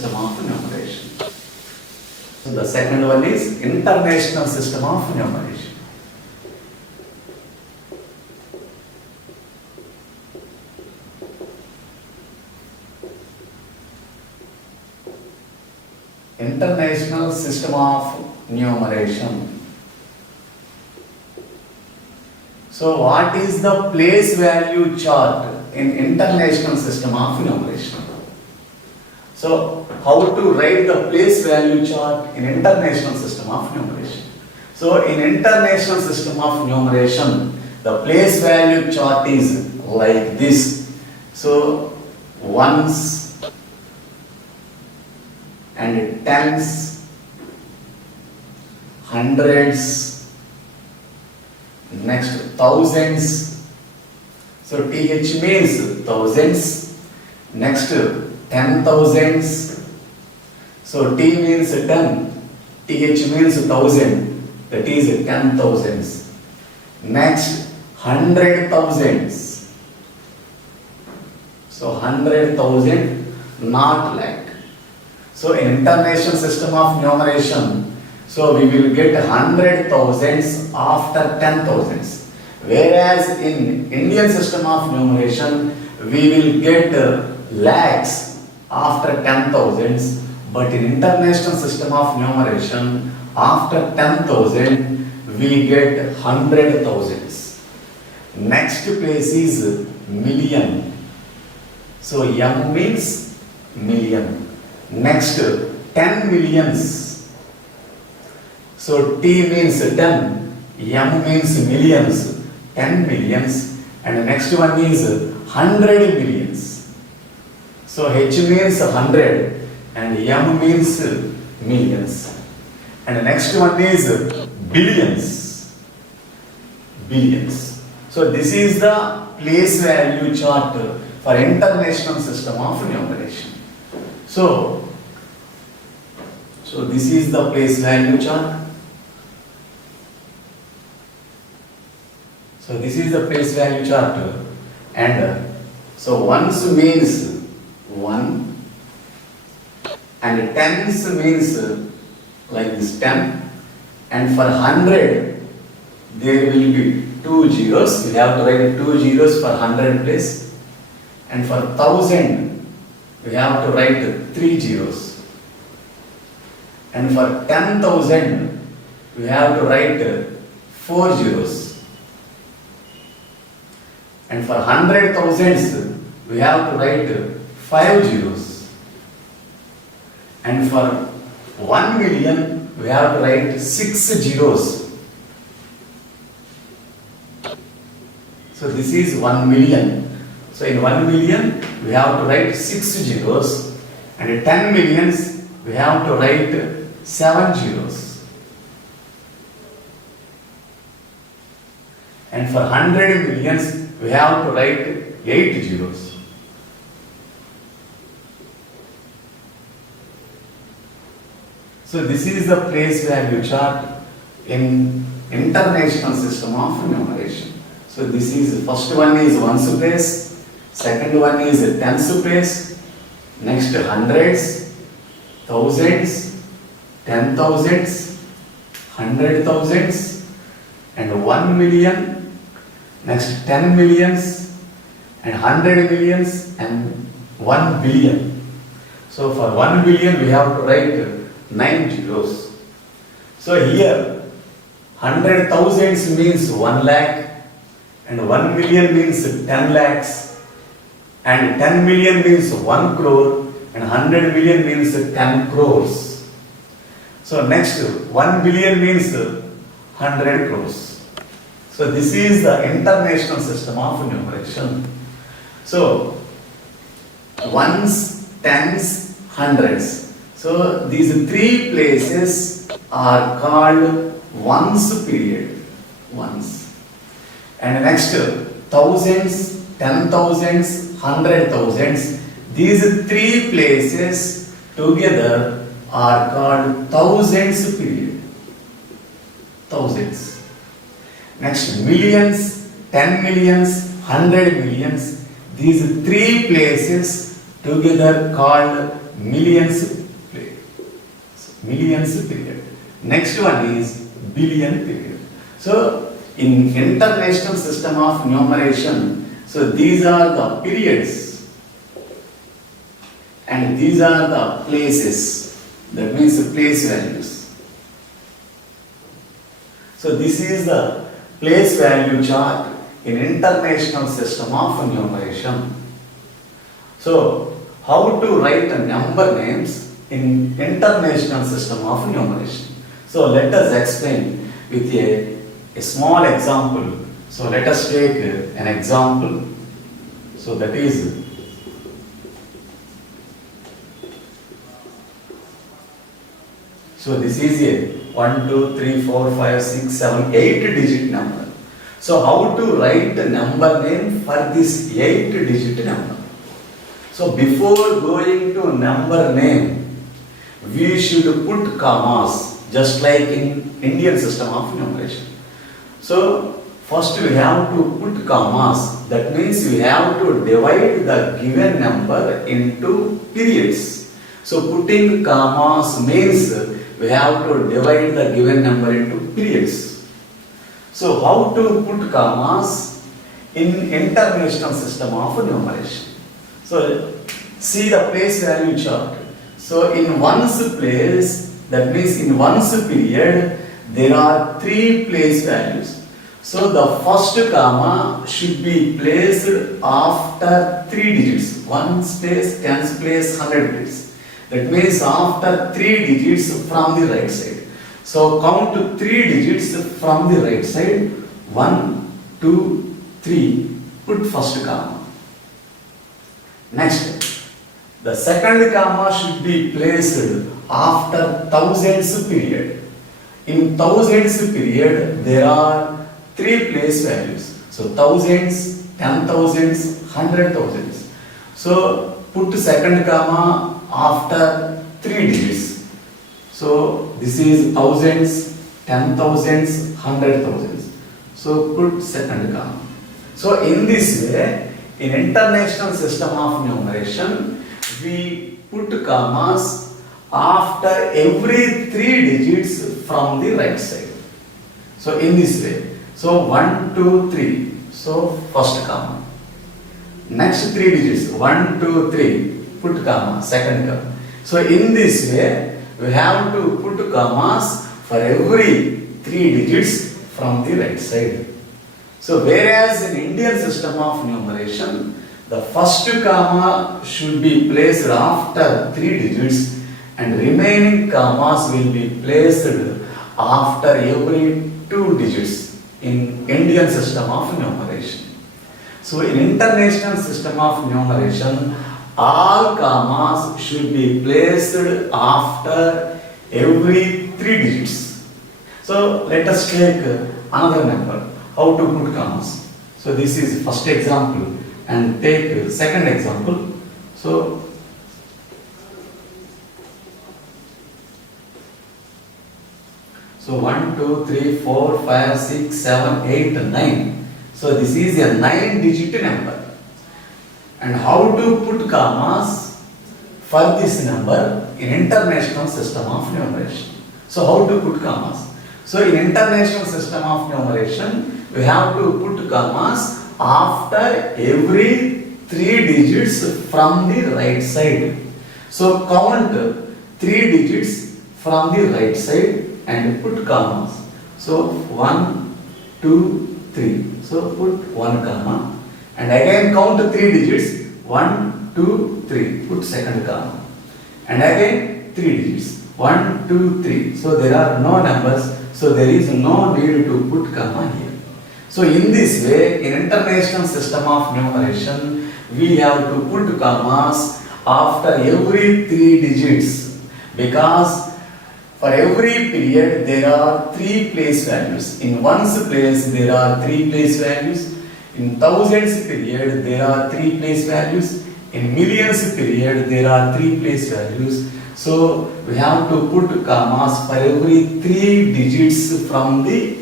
system of numeration. So the second one is international system of numeration. International system of numeration. So what is the place value chart in international system of numeration? So how to write the place value chart in international system of numeration? So in international system of numeration, the place value chart is like this. So ones and tens, hundreds, next thousands. So TH means thousands, next 10,000s. So T means 10, TH means thousand, that is 10,000s. Next 100,000s. So 100,000, not lakh. So in international system of numeration, so we will get 100,000s after 10,000s. Whereas in Indian system of numeration, we will get lakhs after 10,000s. But in international system of numeration, after 10,000, we get 100,000s. Next place is million. So M means million. Next 10 millions. So T means 10, M means millions, 10 millions, and the next one is 100 millions. So H means 100 and M means millions. And the next one is billions. Billions. So this is the place value chart for international system of numeration. So this is the place value chart. So this is the place value chart, and so ones means 1 and tens means like this 10, and for 100 there will be 2 zeros. We have to write 2 zeros for 100 place, and for 1000 we have to write 3 zeros, and for 10,000 we have to write 4 zeros. And for 100,000s, we have to write 5 zeros. And for 1 million, we have to write 6 zeros. So this is 1 million. So in 1 million, we have to write 6 zeros. And in 10 millions, we have to write 7 zeros. And for 100 millions, we have to write 8 zeros. So this is the place value chart in international system of numeration. So this is, first one is ones place, second one is tens place, next hundreds, thousands, 10,000s, 100,000s, and 1 million. Next 10 millions and 100 millions and 1 billion. So for 1 billion we have to write 9 zeros. So here 100,000s means 1 lakh and 1 million means 10 lakhs and 10 million means 1 crore and 100 million means 10 crores. So next 1 billion means 100 crores. So this is the international system of numeration. So ones, tens, hundreds. So these 3 places are called ones period. Ones. And next thousands, 10,000s, 100,000s. These 3 places together are called thousands period. Thousands. Next millions, 10 millions, 100 millions. These 3 places together called millions period. Next one is billion period. So in international system of numeration, so these are the periods and these are the places, that means the place values. So this is the place value chart in international system of numeration. So how to write number names in international system of numeration? So let us explain with a small example. So let us take an example. So that is this is a 1, 2, 3, 4, 5, 6, 7, 8 digit number. So how to write the number name for this 8 digit number? So before going to number name, we should put commas, just like in Indian system of numeration. So first we have to put commas, that means we have to divide the given number into periods. So putting commas means we have to divide the given number into periods. So how to put commas in international system of numeration? So see the place value chart. So in one's place, that means in one's period, there are 3 place values. So the first comma should be placed after 3 digits. 1's place, 10's place, 100 place. That means after 3 digits from the right side. So count to 3 digits from the right side. 1, 2, 3. Put first comma. Next, the second comma should be placed after thousands period. In thousands period, there are 3 place values. So thousands, 10,000s, 100,000s. So put second comma after 3 digits. So this is thousands, 10,000s, 100,000s. So put second comma. So in this way, in international system of numeration, we put commas after every 3 digits from the right side. So in this way, so 1, 2, 3. So first comma. Next 3 digits, 1, 2, 3. Put comma, second comma. So in this way, we have to put commas for every 3 digits from the right side. So whereas in Indian system of numeration, the first comma should be placed after 3 digits and remaining commas will be placed after every 2 digits in Indian system of numeration. So in international system of numeration, all commas should be placed after every 3 digits. So let us take another number. How to put commas? So this is first example and take second example. So So 1, 2, 3, 4, 5, 6, 7, 8, 9. So this is a 9-digit number. And how to put commas for this number in international system of numeration? So how to put commas? So in international system of numeration, we have to put commas after every 3 digits from the right side. So count 3 digits from the right side and put commas. So 1, 2, 3. So put 1 comma. And again count 3 digits. 1, 2, 3. Put second comma. And again 3 digits. 1, 2, 3. So there are no numbers. So there is no need to put comma here. So in this way, in international system of numeration, we have to put commas after every 3 digits, because for every period there are 3 place values. In one's place there are 3 place values. In thousands period there are 3 place values. In millions period there are 3 place values. So we have to put commas for every 3 digits from the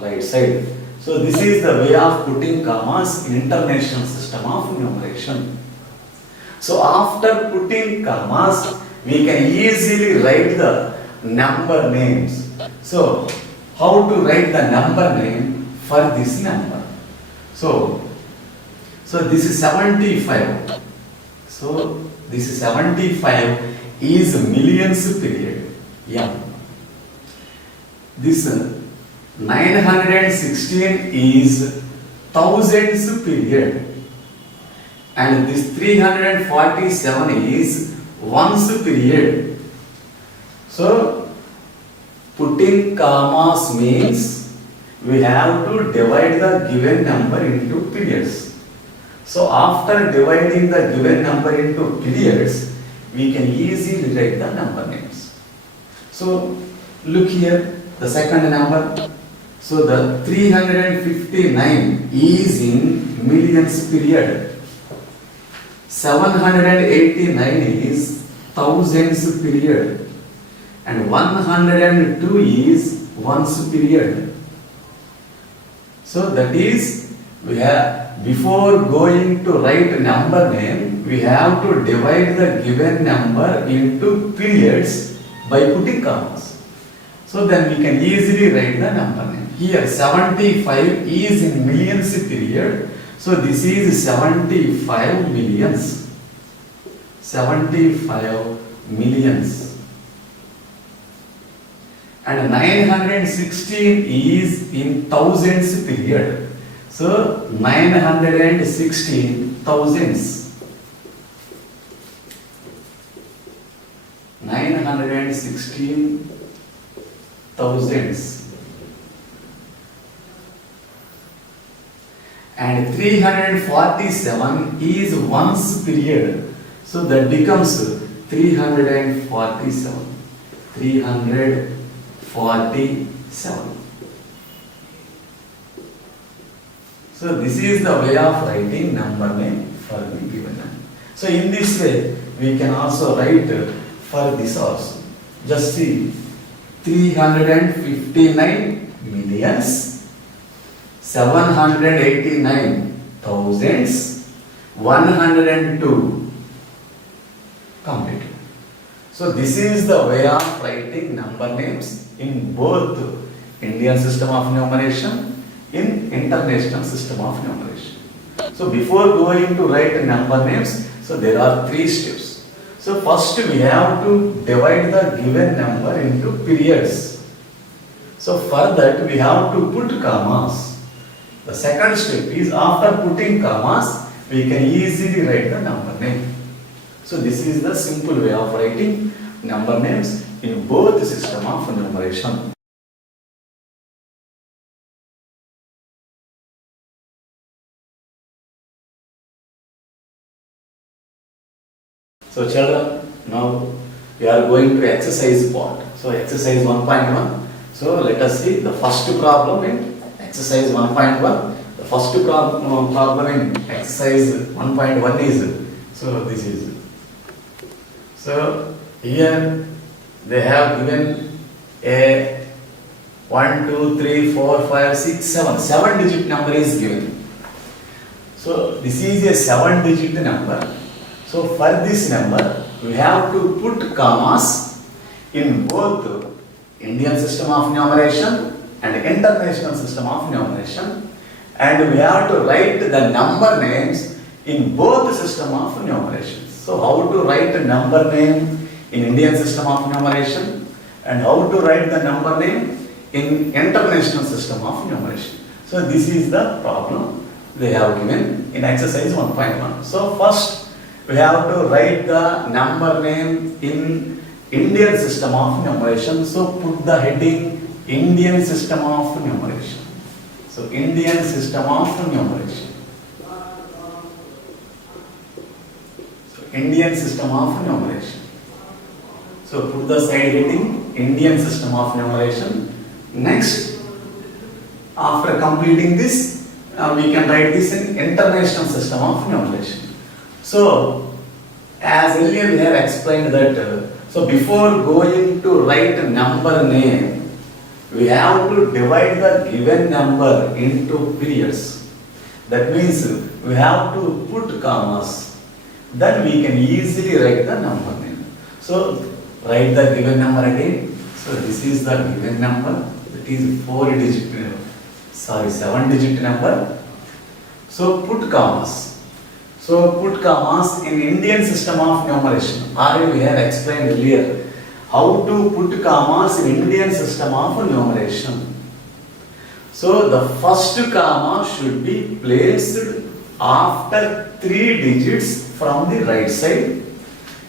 right side. So this is the way of putting commas in international system of numeration. So after putting commas, we can easily write the number names. So how to write the number name for this number? So this is 75. So this is 75 is millions period. Yeah. This 916 is thousands period. And this 347 is ones period. So putting commas means we have to divide the given number into periods. So after dividing the given number into periods, we can easily write the number names. So look here, the second number. So the 359 is in millions period. 789 is thousands period. And 102 is ones period. So that is, we have, before going to write number name, we have to divide the given number into periods by putting commas. So then we can easily write the number name. Here 75 is in millions period. So this is 75 millions. 75 millions. And 916 is in thousands period. So 916 thousands. 916 thousands. And 347 is ones period. So that becomes 347. 347. So this is the way of writing number name for the given number. So in this way, we can also write for this also. Just see, 359 millions. 789 thousands, 102 completed. So this is the way of writing number names in both Indian system of numeration, in international system of numeration. So before going to write number names, so there are 3 steps. So first we have to divide the given number into periods. So for that we have to put commas. The second step is, after putting commas, we can easily write the number name. So this is the simple way of writing number names in both system of numeration. So children, now we are going to exercise part. So exercise 1.1. So let us see the first problem in exercise 1.1. The first problem in exercise 1.1 is, so this is. So here they have given a 1, 2, 3, 4, 5, 6, 7. 7-digit number is given. So this is a 7-digit number. So for this number, we have to put commas in both Indian system of numeration and international system of numeration, and we have to write the number names in both system of numeration. So how to write a number name in Indian system of numeration and how to write the number name in international system of numeration. So this is the problem they have given in exercise 1.1. So first we have to write the number name in Indian system of numeration. So put the heading Indian system of numeration. So Indian system of numeration. So Indian system of numeration. So put the side heading Indian system of numeration. Next, after completing this, we can write this in international system of numeration. So as earlier we have explained that, so before going to write a number name, we have to divide the given number into periods. That means we have to put commas. then we can easily write the number name. So write the given number again. So this is the given number, that is 7-digit number. So put commas. So put commas in Indian system of numeration. Already we have explained earlier how to put commas in Indian system of numeration. So the first comma should be placed after 3 digits from the right side,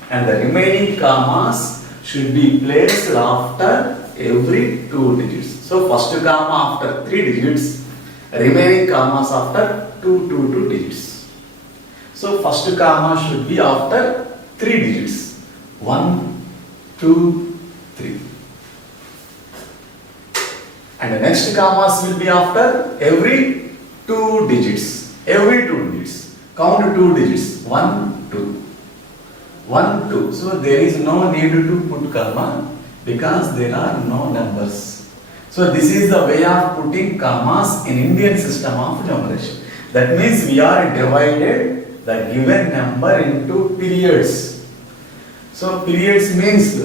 and the remaining commas should be placed after every 2 digits. So first comma after 3 digits, remaining commas after 2 digits. So first comma should be after 3 digits. 1, 2, 3. And the next commas will be after every 2 digits. Every 2 digits. Count 2 digits. 1, 2. 1, 2. So there is no need to put comma because there are no numbers. So this is the way of putting commas in Indian system of numeration. That means we are divided the given number into periods. So periods means,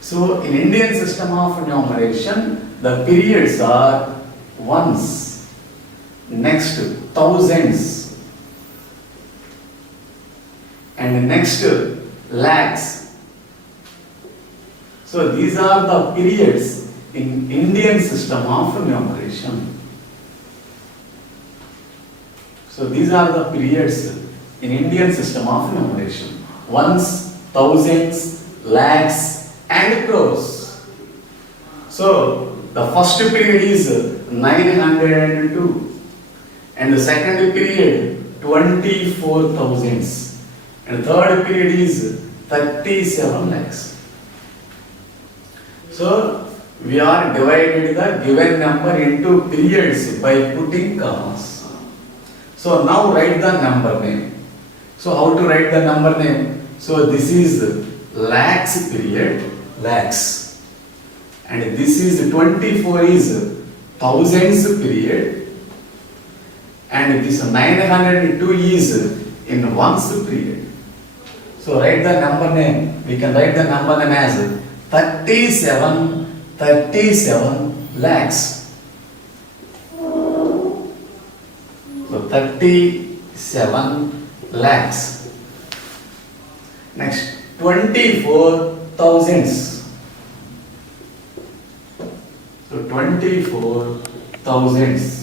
so in Indian system of numeration, the periods are ones, next thousands, and next lakhs. So these are the periods in Indian system of numeration. So these are the periods in Indian system of numeration. Ones, thousands, lakhs, and crores. So the first period is 902, and the second period 24,000, and the third period is 37 lakhs. So we are divided the given number into periods by putting commas. So now write the number name. So how to write the number name? So this is lakhs period, lakhs, and this is 24 is thousands period, and this 902 is in ones period. So write the number name. We can write the number name as 37 lakhs. So 37 lakhs. Next, 24 thousands. So 24 thousands.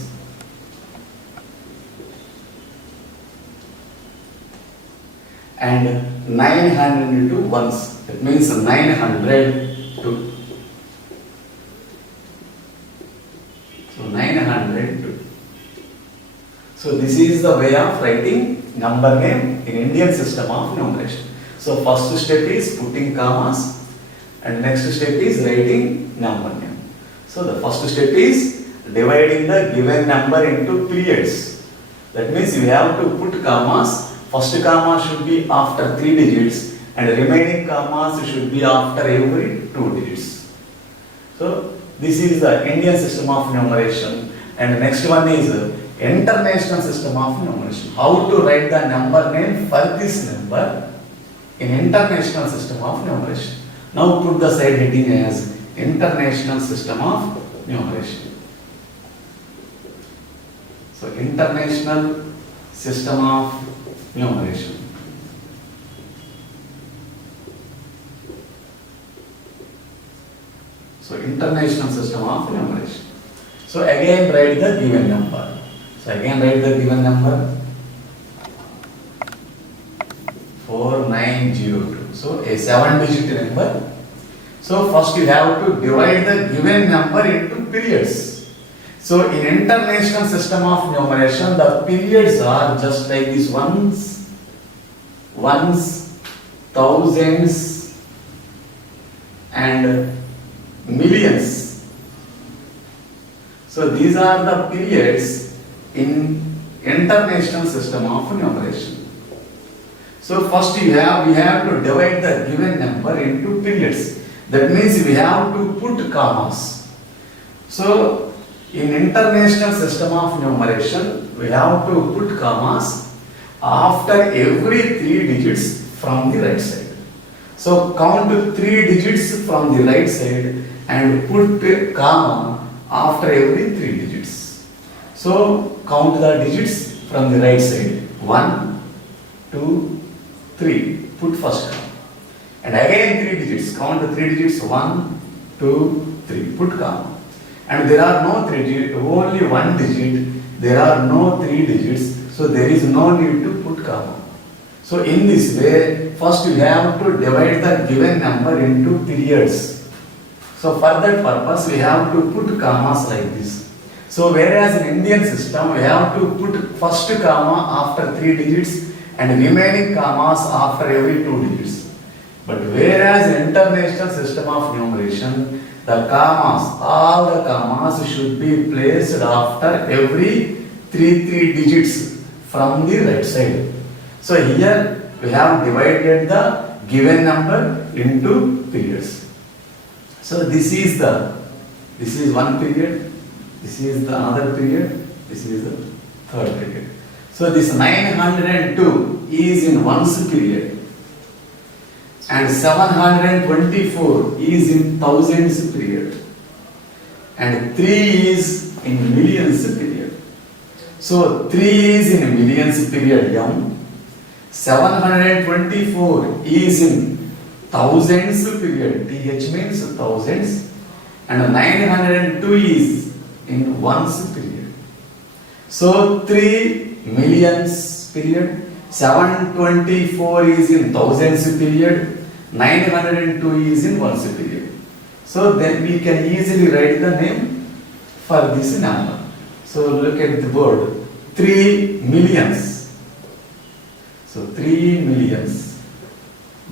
And 902 ones. That means 902. So 902. So this is the way of writing number name in Indian system of numeration. So first step is putting commas, and next step is writing number name. So the first step is dividing the given number into periods. That means you have to put commas. First comma should be after 3 digits, and remaining commas should be after every 2 digits. So this is the Indian system of numeration, and the next one is international system of numeration. How to write the number name for this number in international system of numeration. Now put the side heading as international system of numeration. So international system of numeration. So international system of numeration. So again write the given number. So again write the given number 4902. So a 7-digit number. So first you have to divide the given number into periods. So in international system of numeration, the periods are just like this: ones, thousands, and millions. So these are the periods in international system of numeration. So first we have to divide the given number into periods. That means we have to put commas. So in international system of numeration, we have to put commas, after every 3 digits from the right side. So count 3 digits from the right side and put a comma after every 3 digits. So count the digits from the right side. 1, 2, 3. Put first comma. And again 3 digits. Count the 3 digits. 1, 2, 3. Put comma. And there are no 3 digits, only 1 digit. There are no 3 digits. So there is no need to put comma. So in this way, first you have to divide the given number into periods. So for that purpose, we have to put commas like this. So whereas in Indian system, we have to put first comma after 3 digits and remaining commas after every 2 digits. But whereas in international system of numeration, the commas, all the commas should be placed after every 3 digits from the right side. So here we have divided the given number into periods. So this is one period, this is the another period, this is the third period. So this 902 is in ones period and 724 is in thousands period and 3 is in millions period. So 3 is in millions period M, 724 is in thousands period, TH means thousands, and 902 is in ones period. So 3 millions period, 724 is in thousands period, 902 is in ones period. So then we can easily write the name for this number. So look at the board, 3 millions. So 3 millions,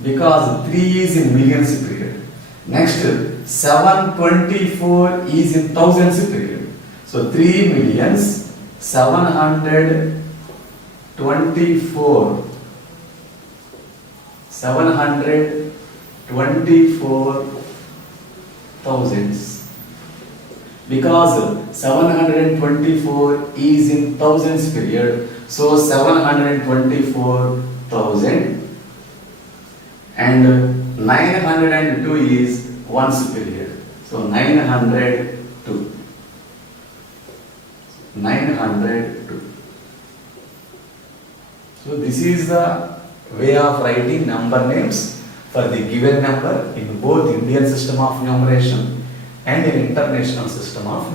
because 3 is in millions period. Next, 724 is in thousands period. So 3 millions, 724 thousands. Because 724 is in thousands period, so 724,000 and 902 is ones period. So 902. So this is the way of writing number names for the given number in both Indian system of numeration and in international system of